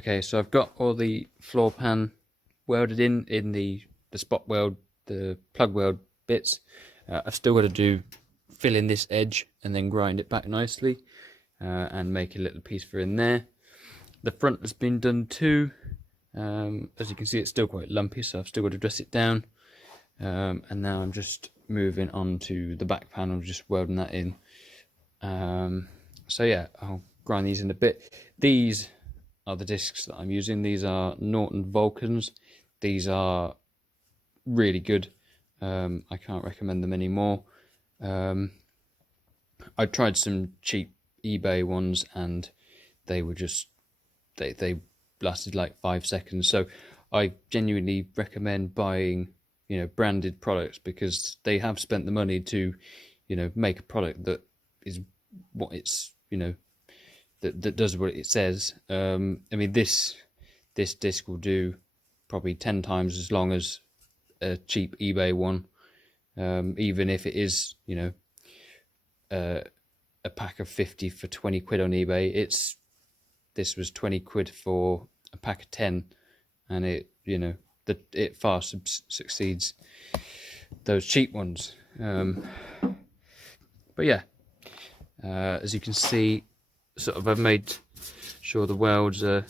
Okay, so I've got all the floor pan welded in the spot weld, the plug weld bits. I've still got to fill in this edge and then grind it back nicely and make a little piece for in there. The front has been done too. As you can see, it's still quite lumpy, so I've still got to dress it down. And now I'm just moving on to the back panel, just welding that in. So yeah, I'll grind these in a bit. These are the discs that I'm using. These are Norton Vulcans. These are really good. I can't recommend them anymore. I tried some cheap eBay ones and they were just they lasted like 5 seconds. So I genuinely recommend buying, branded products, because they have spent the money to, make a product that is what it's, that does what it says. I mean, this disc will do probably 10 times as long as a cheap eBay one, even if it is, a pack of 50 for 20 quid on eBay. This was 20 quid for a pack of 10, and it far succeeds those cheap ones. But yeah, as you can see, sort of I've made sure the welds are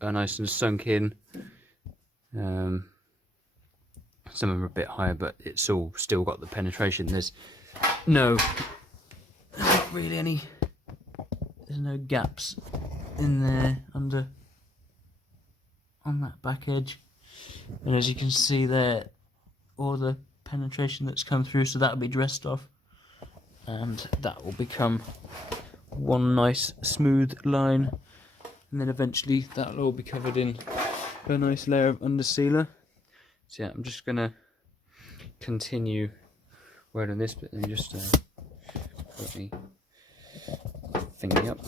nice and sunk in. Some of them are a bit higher, but it's all still got the penetration. There's not really any. There's no gaps in there on that back edge, and as you can see there, all the penetration that's come through, so that'll be dressed off, and that will become one nice smooth line, and then eventually that'll all be covered in a nice layer of under sealer. So yeah, I'm just gonna continue welding this bit and just put me thingy up.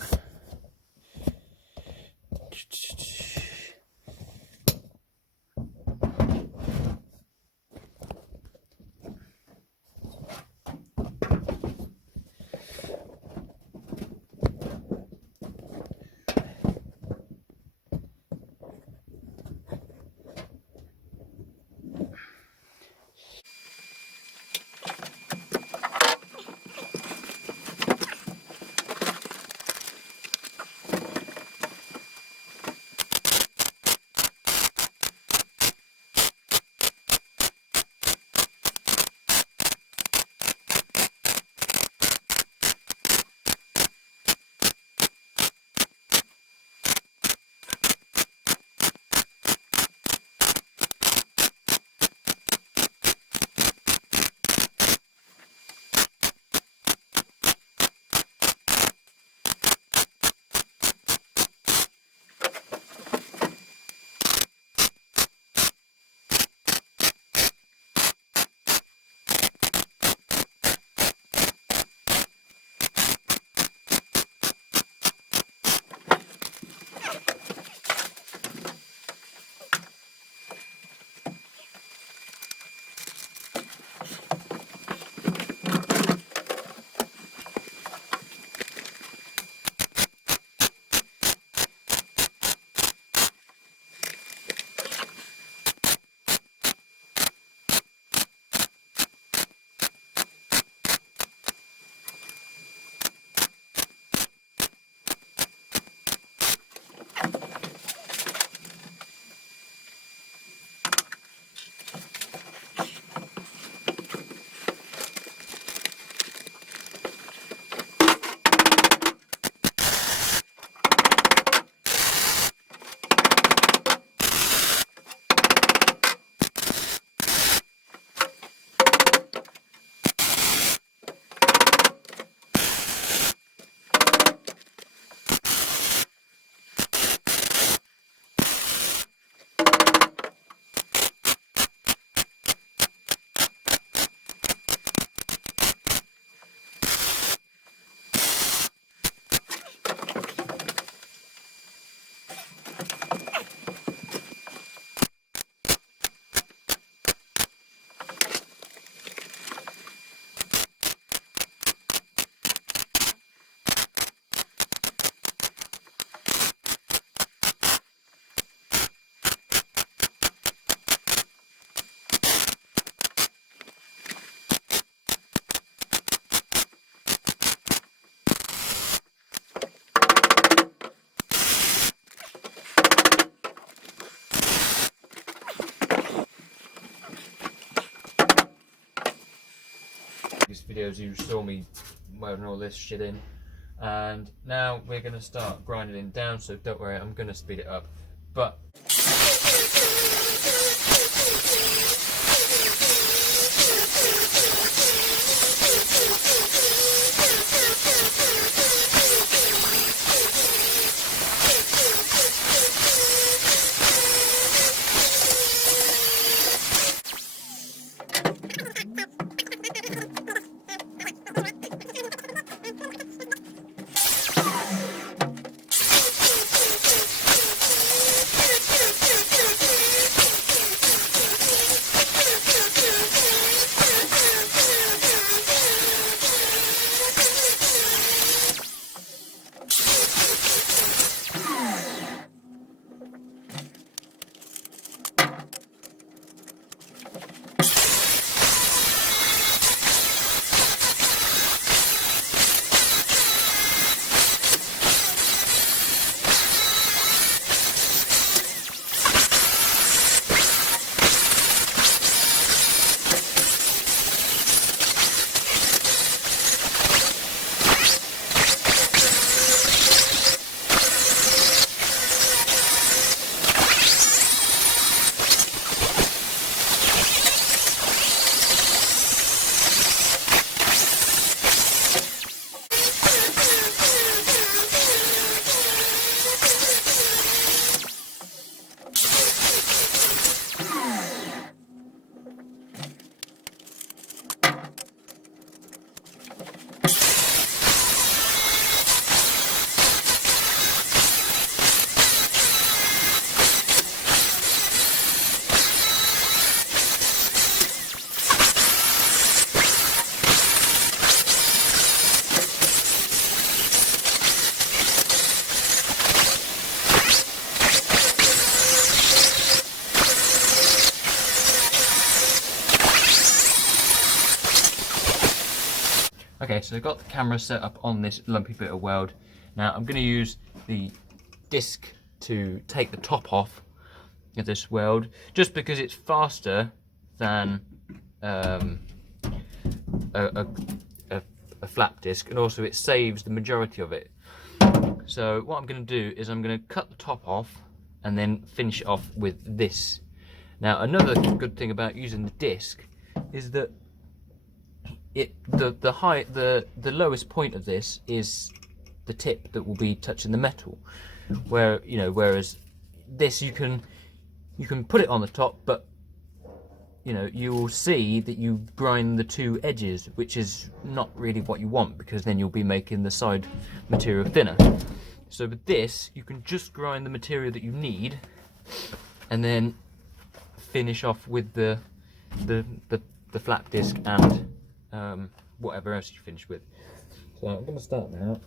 videos you saw me welding all this shit in. And now we're going to start grinding it down, so don't worry, I'm going to speed it up. But okay, so I've got the camera set up on this lumpy bit of weld. Now I'm going to use the disc to take the top off of this weld, just because it's faster than a flap disc, and also it saves the majority of it. So what I'm going to do is I'm going to cut the top off and then finish it off with this. Now another good thing about using the disc is that the lowest point of this is the tip that will be touching the metal, whereas this you can put it on the top, but you will see that you grind the two edges, which is not really what you want, because then you'll be making the side material thinner. So with this you can just grind the material that you need and then finish off with the flap disc and whatever else you finish with. So I'm going to start now.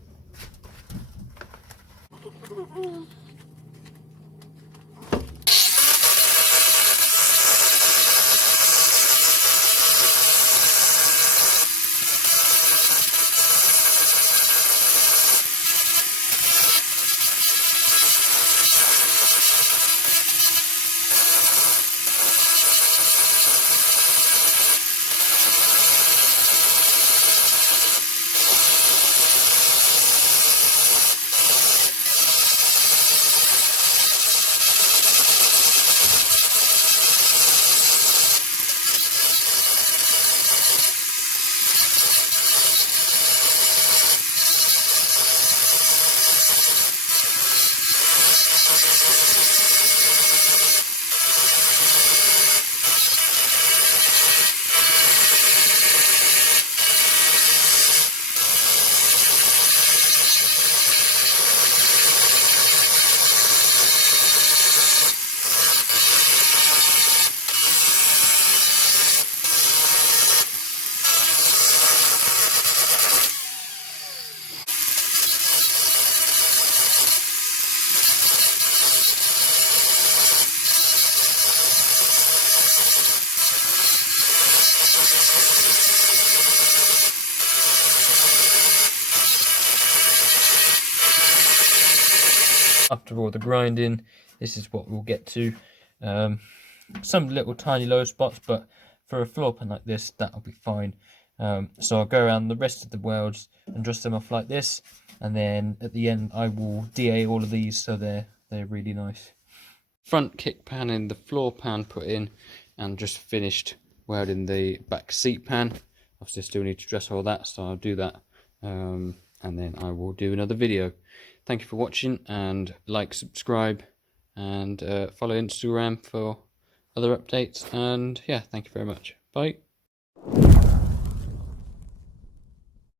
After all the grinding, this is what we'll get to. Some little tiny low spots, but for a floor pan like this, that'll be fine. So I'll go around the rest of the welds and dust them off like this, and then at the end I will DA all of these so they're really nice. Front kick pan in the floor pan put in, and just finished welding the back seat pan. Obviously still need to dress all that, so I'll do that, and then I will do another video. Thank you for watching, and like, subscribe, and follow Instagram for other updates. And yeah, thank you very much. Bye.